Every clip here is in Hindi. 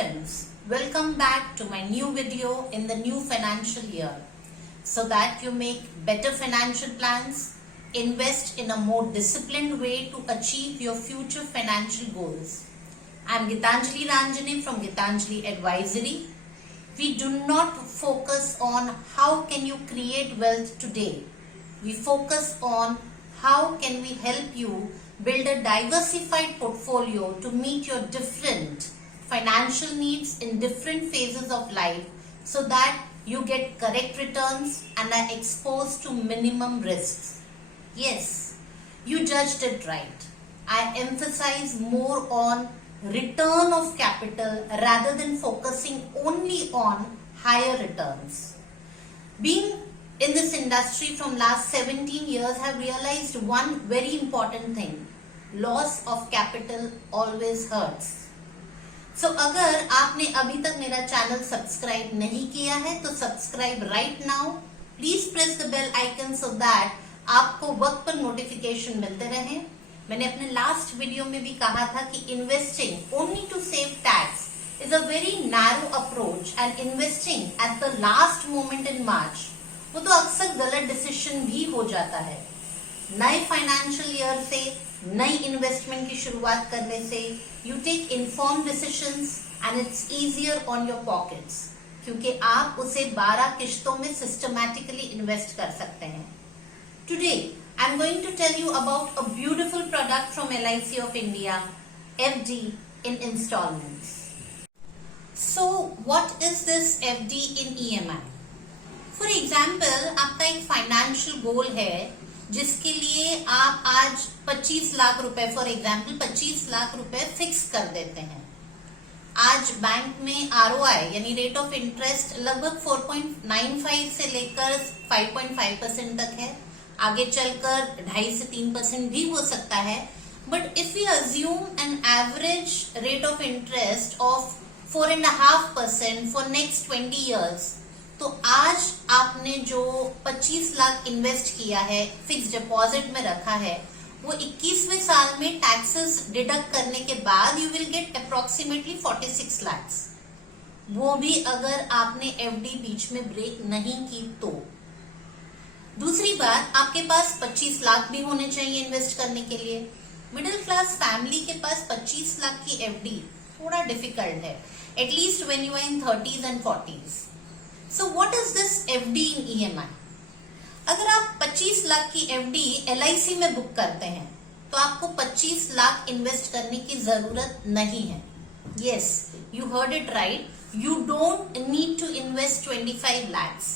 friends, welcome back to my new video in the new financial year. So that you make better financial plans, invest in a more disciplined way to achieve your future financial goals. I am Gitanjali Ranjani from Gitanjali Advisory. We do not focus on how can you create wealth today. We focus on how can we help you build a diversified portfolio to meet your different financial needs in different phases of life so that you get correct returns and are exposed to minimum risks. Yes, you judged it right. I emphasize more on return of capital rather than focusing only on higher returns. Being in this industry from last 17 years, I have realized one very important thing. Loss of capital always hurts. So अगर आपने अभी तक मेरा चैनल सब्सक्राइब नहीं किया है तो subscribe right now. Please press the bell icon so that आपको वक्त पर नोटिफिकेशन मिलते रहे. मैंने अपने लास्ट वीडियो में भी कहा था कि investing only to save tax is a very narrow approach and investing at the last moment in March वो तो अक्सर गलत डिसीजन भी हो जाता है. नए फाइनेंशियल ईयर से नई इन्वेस्टमेंट की शुरुआत करने से you take informed decisions and it's easier on your pockets क्योंकि आप उसे 12 किश्तों में सिस्टमैटिकली इन्वेस्ट कर सकते हैं. Today I am going to tell you about a beautiful product from LIC of India, FD in installments. So what is this FD in EMI? For example आपका एक फाइनेंशियल गोल है जिसके लिए आप आज 25 लाख रुपए फॉर एग्जाम्पल 25 लाख रुपए फिक्स कर देते हैं. आज बैंक में ROI यानी रेट ऑफ इंटरेस्ट लगभग 4.95 से लेकर 5.5% तक है. आगे चलकर 2.5 से 3% भी हो सकता है. But if we assume an average rate of interest of 4.5% for next 20 years, तो आज आपने जो 25 लाख इन्वेस्ट किया है, फिक्स डिपॉजिट में रखा है, वो 21वें साल में टैक्सेस डिडक्ट करने के बाद you will get approximately 46 lakh. वो भी अगर आपने FD बीच में ब्रेक नहीं की तो. दूसरी बात, आपके पास 25 लाख भी होने चाहिए इन्वेस्ट करने के लिए. मिडिल क्लास फैमिली के पास 25 लाख की FD थोड़ा डिफिकल्ट है, at least when you are in 30s and 40s. So what is this FD in EMI? अगर आप 25 लाख की FD LIC में बुक करते हैं तो आपको 25 लाख इन्वेस्ट करने की जरूरत नहीं है. Yes, you heard it right. You don't need to invest 25 lakhs.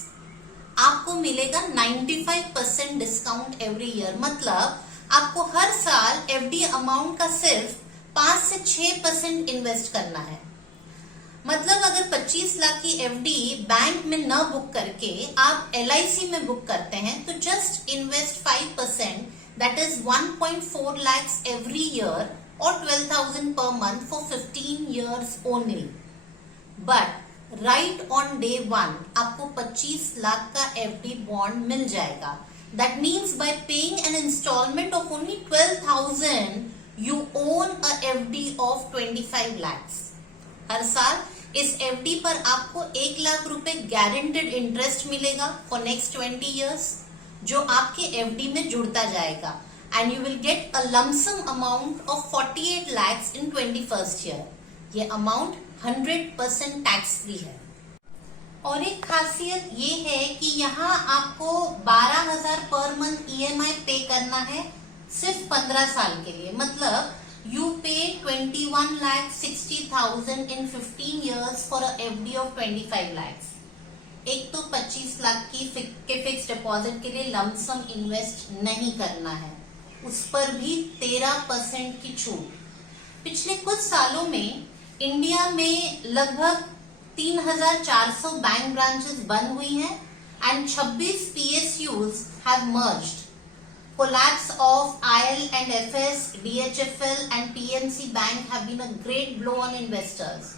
आपको मिलेगा 95% डिस्काउंट एवरी ईयर. मतलब आपको हर साल FD अमाउंट का सिर्फ 5 से 6% इन्वेस्ट करना है. मतलब अगर 25 लाख की FD बैंक में न बुक करके आप LIC में बुक करते हैं तो just invest 5%, that is 1.4 lakhs every year और 12,000 per month for 15 years only. But right on day 1 आपको 25 लाख का FD बॉन्ड मिल जाएगा. That means by paying an instalment of only 12,000 you own a FD of 25 lakhs. हर साल इस FD पर आपको 1 लाख रुपए गारंटेड इंटरेस्ट मिलेगा फॉर नेक्स्ट 20 years जो आपके FD में जुड़ता जाएगा and you will get a lump sum amount of 48 lakhs in 21st year. ये अमाउंट 100% टैक्स फ्री है. और एक खासियत ये है कि यहाँ आपको 12,000 पर मंथ EMI पे करना है सिर्फ 15 साल के लिए. मतलब you pay 21,60,000 in 15 years for a FD of 25 lakhs. एक तो 25 लाख की फिक्स डिपॉजिट के लिए लमसम इन्वेस्ट नहीं करना है, उस पर भी 13% की छूट. पिछले कुछ सालों में इंडिया में लगभग 3,400 बैंक ब्रांचेस बंद हुई हैं and 26 PSUs have merged. Collapse of IL and FS, DHFL and PNC Bank have been a great blow on investors.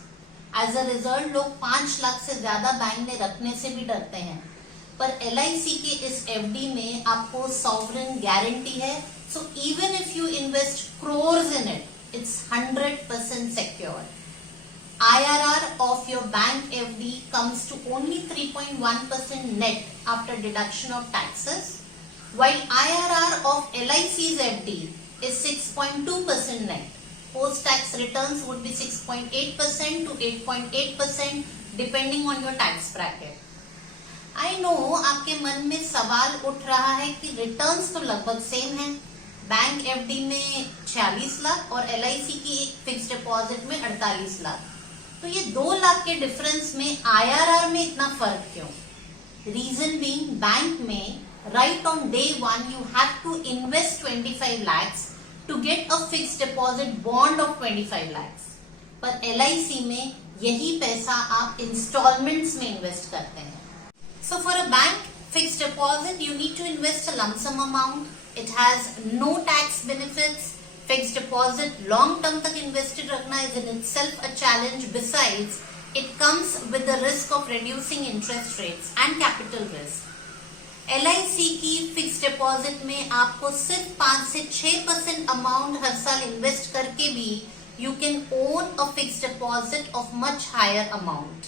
As a result, लोग 5 लाख से ज्यादा बैंक में रखने से भी डरते हैं. पर LIC के इस FD में आपको sovereign guarantee है. So even if you invest crores in it, it's 100% secure. IRR of your bank FD comes to only 3.1% net after deduction of taxes, while IRR of LIC's FD is 6.2% net. Post-tax returns would be 6.8% to 8.8% depending on your tax bracket. I know आपके मन में सवाल उठ रहा है कि रिटर्न्स तो लगभग सेम है, बैंक एफडी में 46 लाख और LIC की एक फिक्स डिपॉजिट में 48 लाख, तो ये 2 लाख के डिफरेंस में IRR में इतना फर्क क्यों? रीजन बीइंग, बैंक में right on day one you have to invest 25 lakhs to get a fixed deposit bond of 25 lakhs, पर LIC में यही पैसा आप इंस्टॉलमेंट्स में इन्वेस्ट करते हैं. So for a bank fixed deposit you need to invest a lump sum amount. It has no tax benefits. Fixed deposit long term तक invested रखना is in itself a challenge. Besides, it comes with the risk of reducing interest rates and capital risk. LIC की फिक्स्ड डिपॉजिट में आपको सिर्फ 5 से 6% अमाउंट हर साल इन्वेस्ट करके भी you can own a fixed deposit of much higher amount.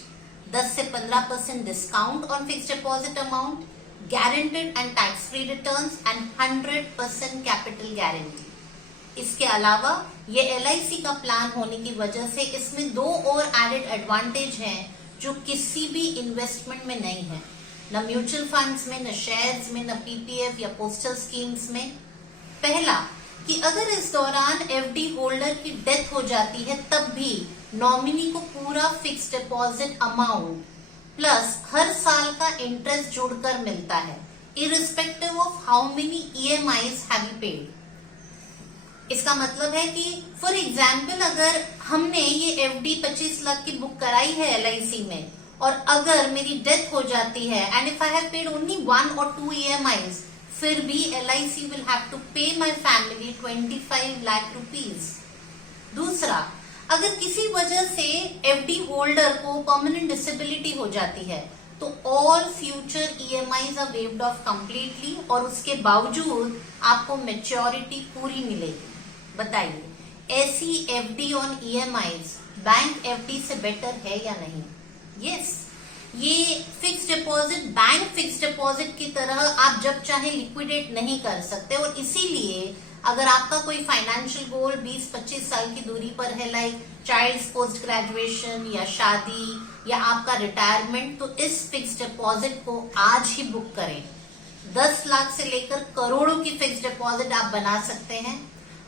10 से 15% discount on fixed deposit amount, guaranteed and tax free returns and 100% capital guarantee. इसके अलावा ये LIC का प्लान होने की वजह से इसमें 2 और एडेड एडवांटेज हैं जो किसी भी इन्वेस्टमेंट में नहीं है, न म्यूचुअल फंड्स में, न शेयर्स में, न PPF या पोस्टल स्कीम्स में. पहला कि अगर इस दौरान FD होल्डर की डेथ हो जाती है तब भी नॉमिनी को पूरा फिक्स्ड डिपॉजिट अमाउंट प्लस हर साल का इंटरेस्ट जोड़कर मिलता है, irrespective of how many EMIs have you paid. इसका मतलब है कि फॉर एग्जाम्पल अगर हमने ये FD 25 लाख की बुक कराई है LIC में और अगर मेरी डेथ हो जाती है and if I have paid only 1 or 2 EMIs, फिर भी LIC will have to pay my family 25 lakh rupees. दूसरा, अगर किसी वजह से FD होल्डर को परमानेंट डिसेबिलिटी हो जाती है तो all future EMIs are waived off completely और उसके बावजूद आपको मैच्योरिटी पूरी मिलेगी. बताइए, ऐसी FD on EMIs bank FD से बेटर है या नहीं? यस, ये fixed deposit bank fixed deposit की तरह आप जब चाहे लिक्विडेट नहीं कर सकते, और इसीलिए अगर आपका कोई फाइनेंशियल गोल 20-25 साल की दूरी पर है, लाइक चाइल्ड्स पोस्ट ग्रेजुएशन या शादी या आपका रिटायरमेंट, तो इस फिक्स्ड डिपॉजिट को आज ही बुक करें. 10 लाख से लेकर करोड़ों की फिक्स्ड डिपॉजिट आप बना सकते हैं.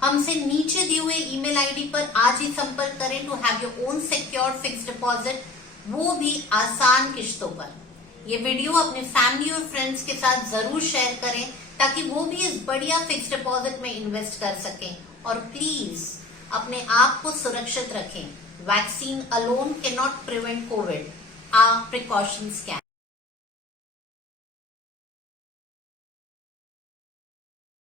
हमसे नीचे दिए हुए ईमेल आईडी पर आज ही संपर्क करें to have your own secured fixed deposit, वो भी आसान किश्तों पर. ये वीडियो अपने फैमिली और फ्रेंड्स के साथ जरूर शेयर करें ताकि वो भी इस बढ़िया फिक्स्ड डिपॉजिट में इन्वेस्ट कर सकें. और प्लीज अपने आप को सुरक्षित रखें. Vaccine alone can not prevent COVID. Our precautions can.